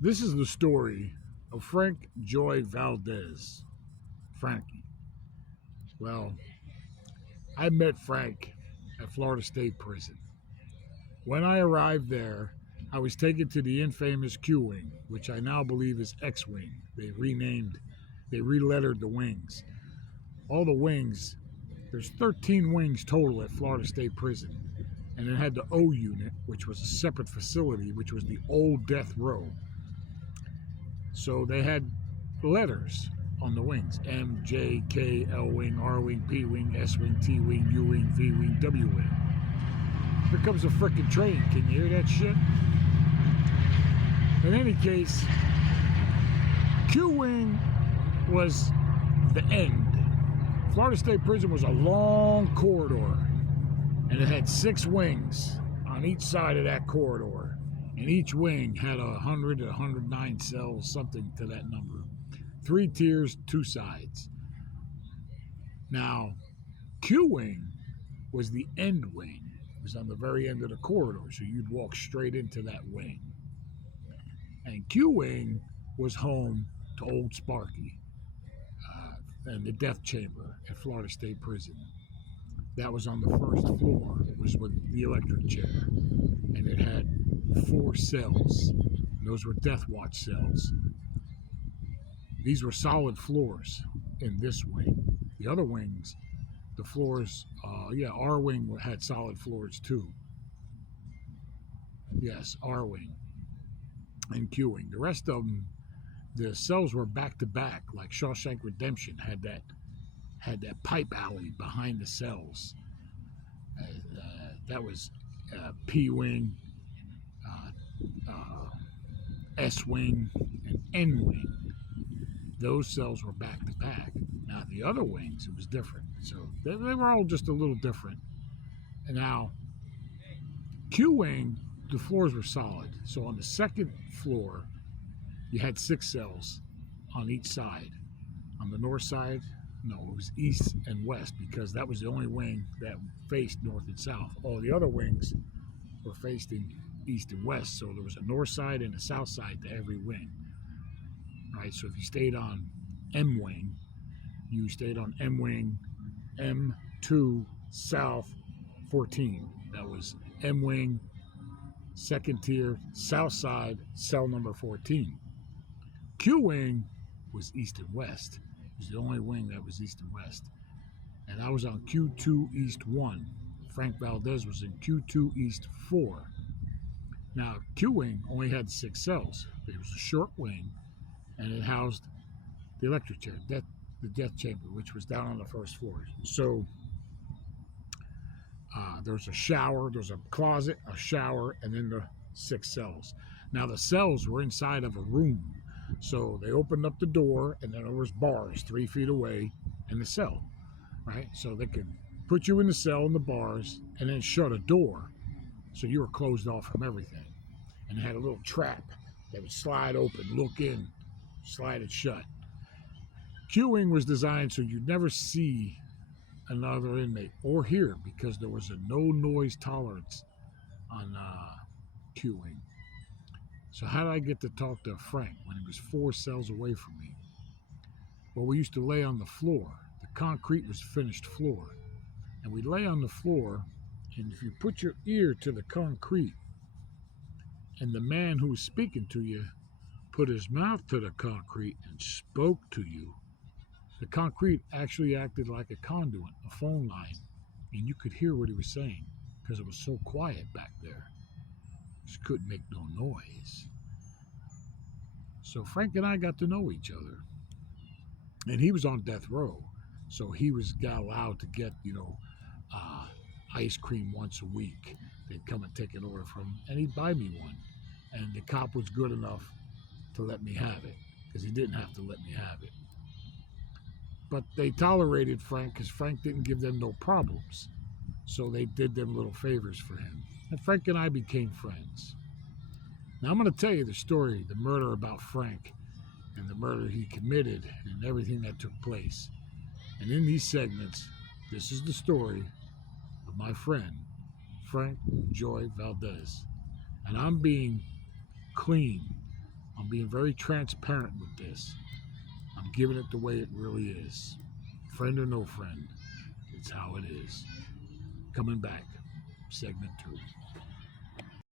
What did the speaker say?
This is the story of Frank Joy Valdez. Frankie. Well, I met Frank at Florida State Prison. When I arrived there, I was taken to the infamous Q Wing, which I now believe is X Wing. They relettered the wings. All the wings, there's 13 wings total at Florida State Prison. And it had the O unit, which was a separate facility, which was the old death row. So they had letters on the wings: M, J, K, L wing, R wing, P wing, S wing, T wing, U wing, V wing, W wing. Here comes a frickin' train. Can you hear that shit? In any case, Q wing was the end. Florida State Prison was a long corridor, and it had 6 wings on each side of that corridor. And each wing had 100 to 109 cells, something to that number. 3 tiers, 2 sides. Now, Q wing was the end wing. It was on the very end of the corridor, so you'd walk straight into that wing. And Q wing was home to Old Sparky and the death chamber at Florida State Prison. That was on the first floor. It was with the electric chair. And it had 4 cells. And those were death watch cells. These were solid floors in this wing. The other wings, the floors, R wing had solid floors too. Yes, R wing and Q wing. The rest of them, the cells were back to back, like Shawshank Redemption had that pipe alley behind the cells. That was P wing, S wing, and N wing. Those cells were back to back. Now the other wings, it was different. So they were all just a little different. And now Q wing, the floors were solid. So on the second floor, you had 6 cells on each side. On the north side, no, it was east and west, because that was the only wing that faced north and south. All the other wings were facing east and west, so there was a north side and a south side to every wing. All right, so if you stayed on M wing, you stayed on M wing, M2 South 14. That was M wing, second tier, south side, cell number 14. Q wing was east and west. It was the only wing that was east and west. And I was on Q2 East 1. Frank Valdez was in Q2 East 4. Now, Q wing only had 6 cells. It was a short wing, and it housed the electric chair, the death chamber, which was down on the first floor. So there was a shower, there was a closet, a shower, and then the 6 cells. Now, the cells were inside of a room. So they opened up the door, and then there was bars 3 feet away in the cell, right? So they could put you in the cell in the bars and then shut a door, so you were closed off from everything. And it had a little trap that would slide open, look in, slide it shut. Q wing was designed so you'd never see another inmate or hear, because there was a no noise tolerance on Q wing. So how did I get to talk to Frank when he was 4 cells away from me? Well, we used to lay on the floor. The concrete was finished floor. And we'd lay on the floor, and if you put your ear to the concrete, and the man who was speaking to you put his mouth to the concrete and spoke to you, the concrete actually acted like a conduit, a phone line, and you could hear what he was saying because it was so quiet back there. Just couldn't make no noise. So Frank and I got to know each other. And he was on death row. So he got allowed to get, ice cream once a week. They'd come and take an order from him, and he'd buy me one. And the cop was good enough to let me have it, because he didn't have to let me have it. But they tolerated Frank because Frank didn't give them no problems. So they did them little favors for him. And Frank and I became friends. Now I'm going to tell you the story, the murder about Frank, and the murder he committed, and everything that took place. And in these segments, this is the story of my friend, Frank Joy Valdez. And I'm being clean. I'm I'm being very transparent with this. I'm giving it the way it really is. Friend or no friend, it's how it is. Coming back, segment 2.